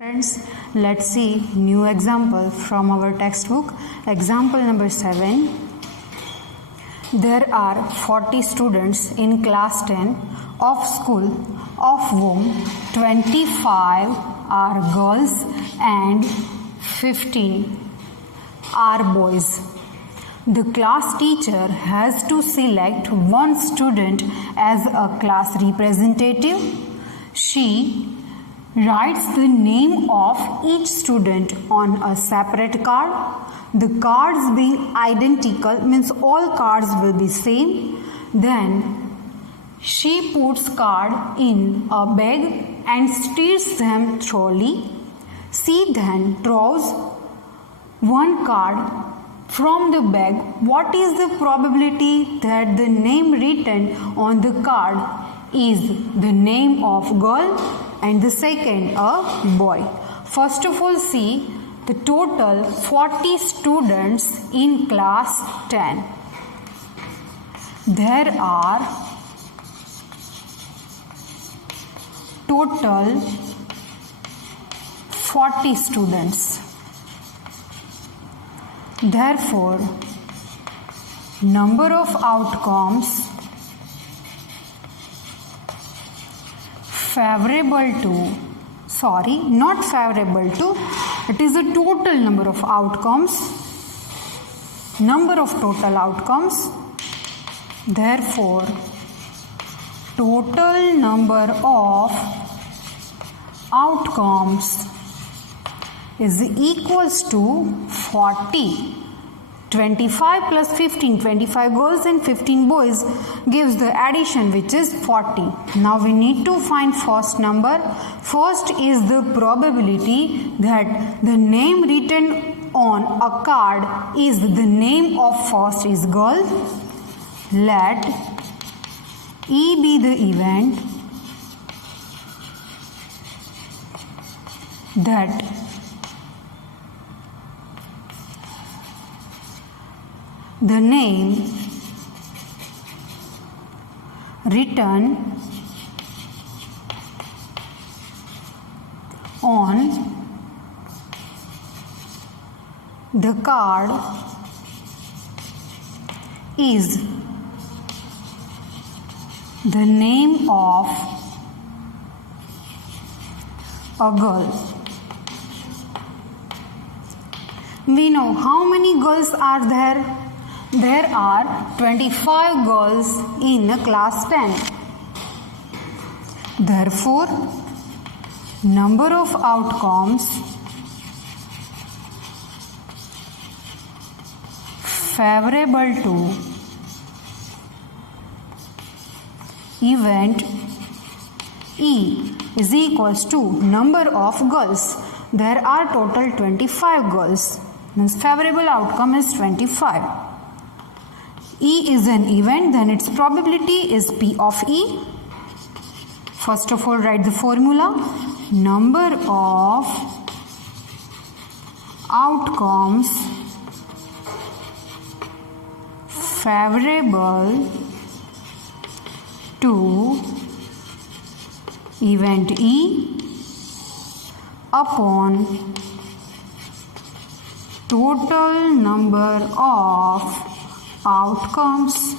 Friends, let's see new example from our textbook. Example number 7. There are 40 students in class 10 of school of whom 25 are girls and 15 are boys. The class teacher has to select one student as a class representative. She writes the name of each student on a separate card. The cards being identical means all cards will be same. Then she puts card in a bag and steers them thoroughly. She then draws one card from the bag. What is the probability that the name written on the card is the name of girl and the second a boy? First of all, see the total 40 students in class 10. There are total 40 students. Therefore, number of outcomes it is the total number of outcomes, therefore total number of outcomes is equals to 40. 25 plus 15, 25 girls and 15 boys gives the addition which is 40. Now we need to find first number. First is the probability that the name written on a card is the name of first is girl. Let E be the event that the name written on the card is the name of a girl. We know how many girls are there? There are 25 girls in class 10. Therefore, number of outcomes favorable to event E is equals to number of girls. There are total 25 girls. Means favorable outcome is 25. E is an event, then its probability is P of E. First of all, write the formula. Number of outcomes favorable to event E upon total number of outcomes.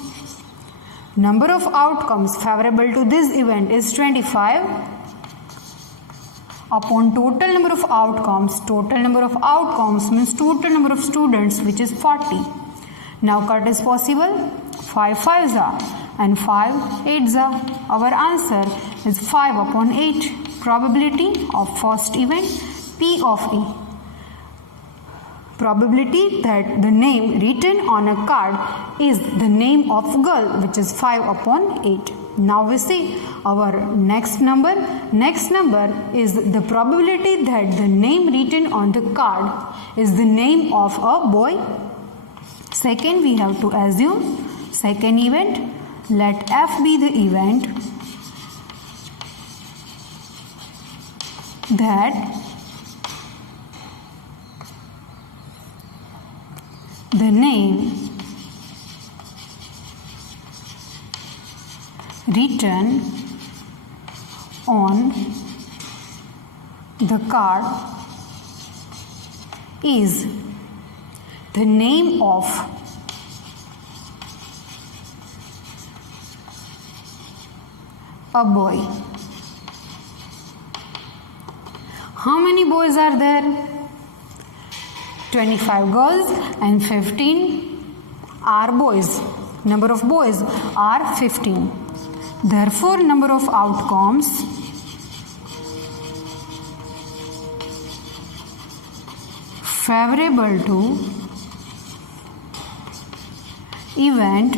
Number of outcomes favorable to this event is 25 upon total number of outcomes. Total number of outcomes means total number of students which is 40. Now cut is possible. 5 5s are and 5 8s are. Our answer is 5 upon 8. Probability of first event P of E. Probability that the name written on a card is the name of girl which is 5 upon 8. Now we see our next number. Next number is the probability that the name written on the card is the name of a boy. Second, we have to assume second event. Let F be the event that the name written on the card is the name of a boy. How many boys are there? 25 girls and 15 are boys. Number of boys are 15. Therefore, number of outcomes favorable to event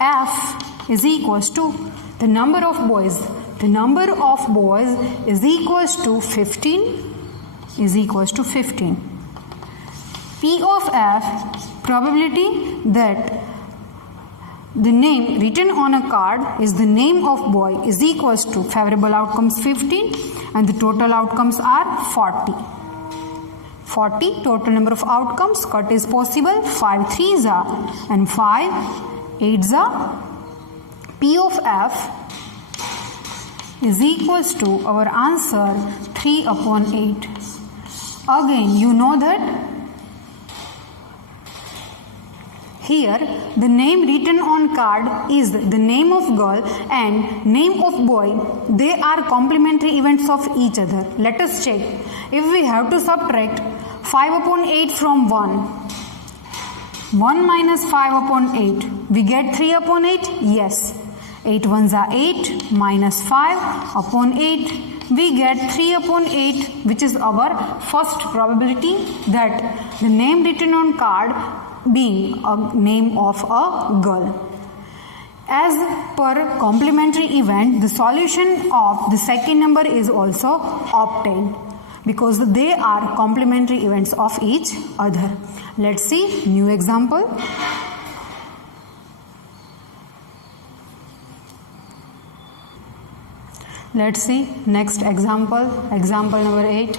F is equals to the number of boys. The number of boys is equals to 15 is equals to 15. P of F, probability that the name written on a card is the name of boy is equals to favorable outcomes 15 and the total outcomes are 40. 40 total number of outcomes cut is possible. 5 3s are and 5 8s are. P of F is equals to our answer 3 upon 8. Again, you know that here the name written on card is the name of girl and name of boy. They are complementary events of each other. Let us check. If we have to subtract 5 upon 8 from 1, 1 minus 5 upon 8, we get 3 upon 8? Yes. 8 ones are 8 minus 5 upon 8. We get 3 upon 8, which is our first probability that the name written on card being a name of a girl. As per complementary event, the solution of the second number is also obtained because they are complementary events of each other. Let's see new example. Let's see next example. Example number 8.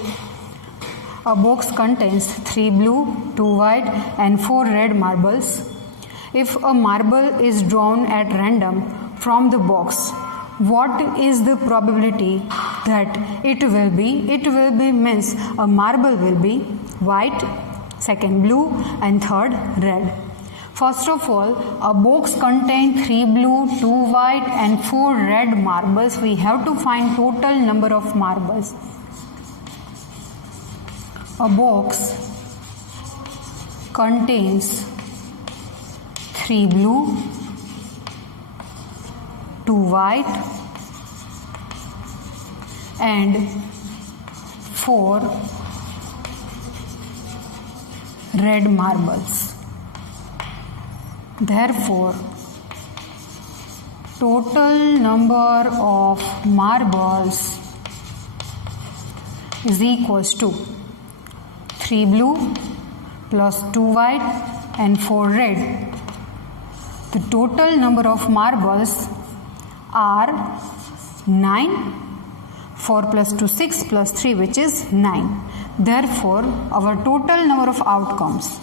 A box contains 3 blue, 2 white and 4 red marbles. If a marble is drawn at random from the box, what is the probability that it will be? It will be means a marble will be white, second blue and third red. First of all, a box contains 3 blue, 2 white and 4 red marbles. We have to find total number of marbles. A box contains 3 blue, 2 white and 4 red marbles. Therefore, total number of marbles is equals to 3 blue plus 2 white and 4 red. The total number of marbles are 9. 4 plus 2 6 plus 3 which is 9. Therefore, our total number of outcomes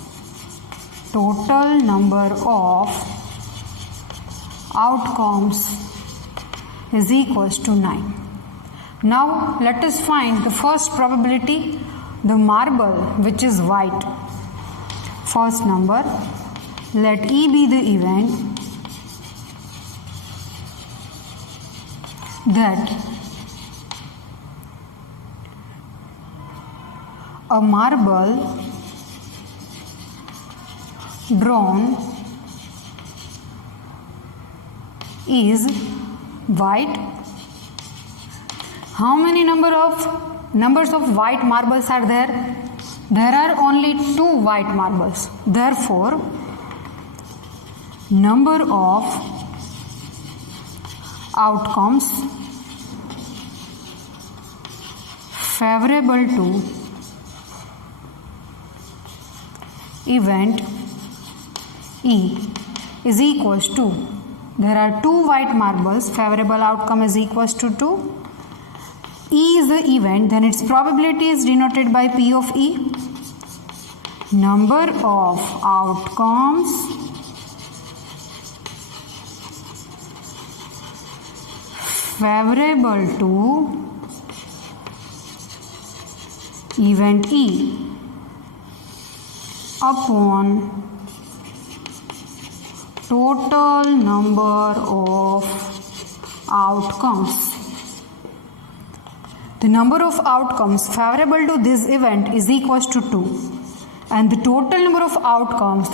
is equals to 9. Now let us find the first probability, the marble which is white. First number, let E be the event that a marble drawn is white. How many numbers of white marbles are there? There are only 2 white marbles. Therefore, number of outcomes favorable to event E is equals to, there are 2 white marbles, favorable outcome is equals to 2. E is the event, then its probability is denoted by P of E. Number of outcomes favorable to event E upon total number of outcomes. The number of outcomes favorable to this event is equals to 2. And the total number of outcomes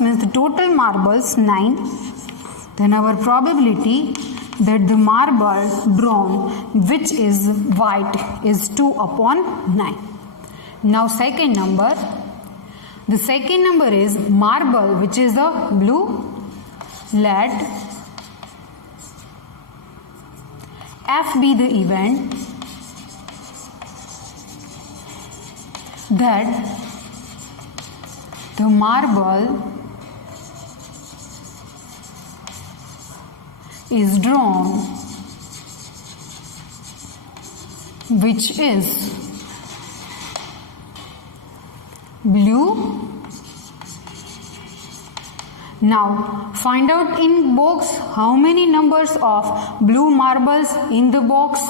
means the total marbles 9. Then our probability that the marble drawn, which is white, is 2 upon 9. Now second number. The second number is marble, which is the blue. Let F be the event that the marble is drawn, which is blue. Now find out in box how many numbers of blue marbles in the box.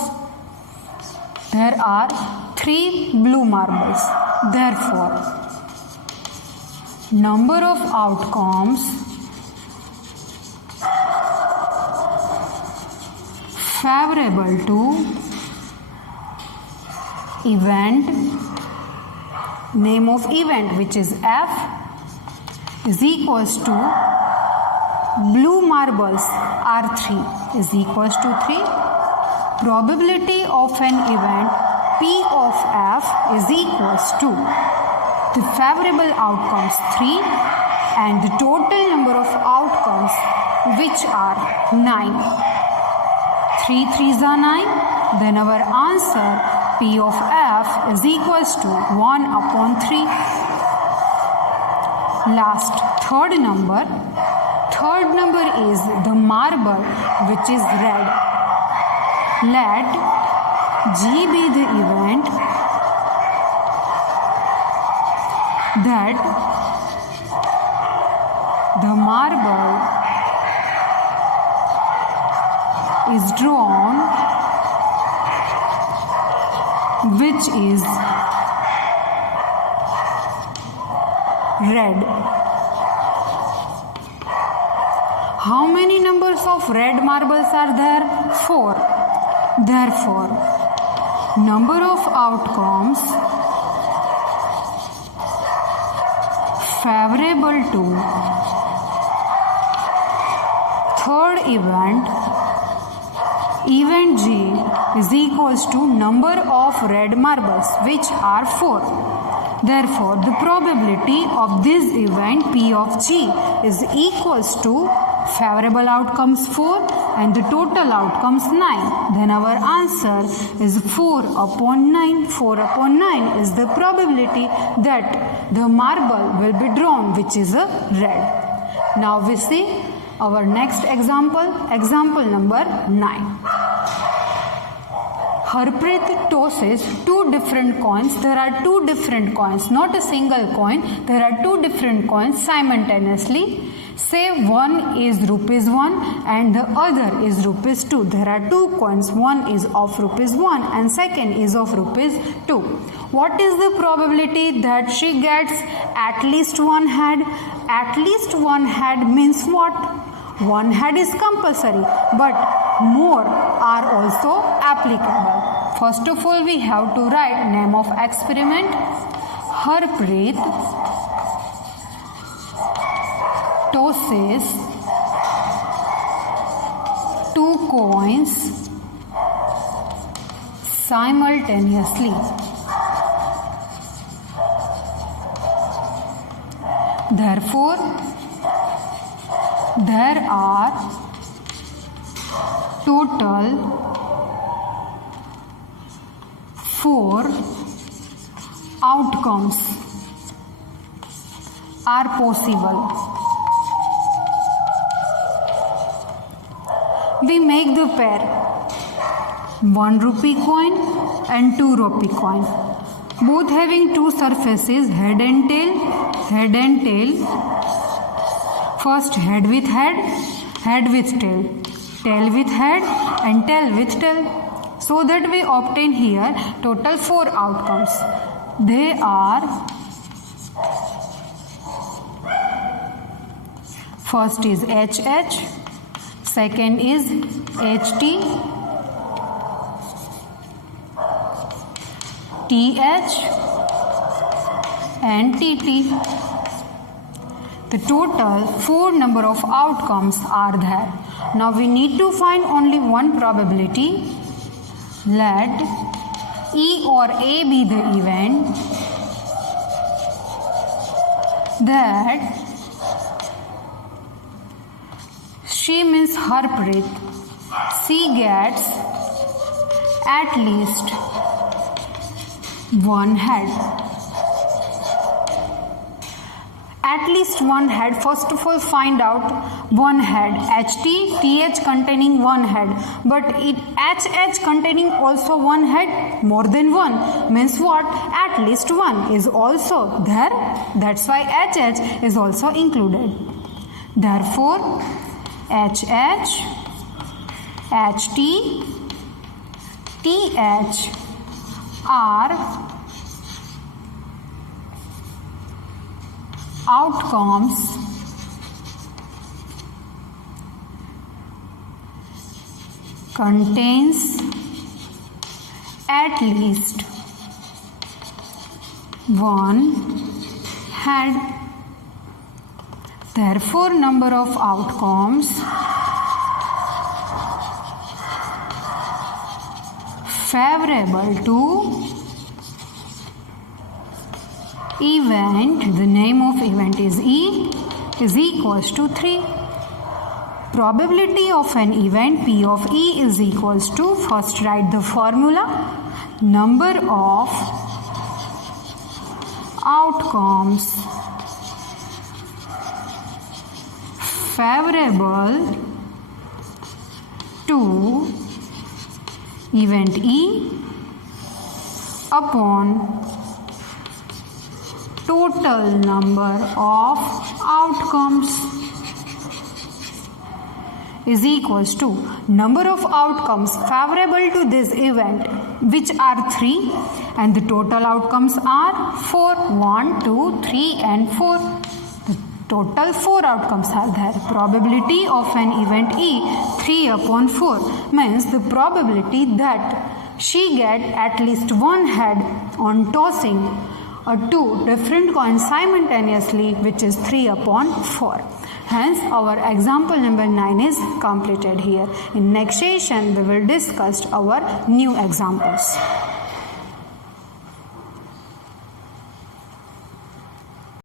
There are 3 blue marbles. Therefore, number of outcomes favorable to event, name of event, which is F, is equals to blue marbles are 3 is equals to 3. Probability of an event P of F is equals to the favorable outcomes 3 and the total number of outcomes, which are 9. 3 3s are 9. Then our answer P of F is equals to 1 upon 3. Last, third number. Third number is the marble, which is red. Let G be the event that the marble is drawn, which is red. How many numbers of red marbles are there? 4. Therefore, number of outcomes favorable to third event, event G, is equals to number of red marbles, which are 4. Therefore, the probability of this event P of G is equals to favorable outcomes 4 and the total outcomes 9. Then our answer is 4 upon 9. 4 upon 9 is the probability that the marble will be drawn, which is a red. Now we see our next example, example number 9. Harpreet tosses 2 different coins. There are 2 different coins, not a single coin. There are 2 different coins simultaneously. Say one is rupees 1 and the other is rupees 2. There are 2 coins. One is of rupees 1 and second is of rupees 2. What is the probability that she gets at least one head? At least one head means what? One head is compulsory, but more are also applicable. First of all, we have to write name of experiment. Harpreet tosses 2 coins simultaneously. Therefore, there are total 4 outcomes are possible. We make the pair 1 rupee coin and 2 rupee coin, both having 2 surfaces, head and tail, head and tail. First head with tail with head and tail with tail. so that we obtain here total 4 outcomes. They are, first is HH, second is HT, TH and TT. The total 4 number of outcomes are there. Now we need to find only one probability. Let E or A be the event that she means Harpreet, she gets at least one head. At least one head. First of all, find out one head. HT, TH containing one head. But HH containing also one head. More than one. Means what? At least one is also there. That's why HH is also included. Therefore, HH, HT, TH are outcomes contains at least one head. Therefore, number of outcomes favorable to event, the name of event is E, is equals to 3. Probability of an event P of E is equals to, first write the formula, number of outcomes favorable to event E upon total number of outcomes is equals to number of outcomes favorable to this event, which are 3, and the total outcomes are 4. 1, 2, 3 and 4. The total 4 outcomes are there. Probability of an event E 3 upon 4 means the probability that she get at least one head on tossing two different coins simultaneously, which is 3 upon 4. Hence, our example number 9 is completed here. In next session, we will discuss our new examples.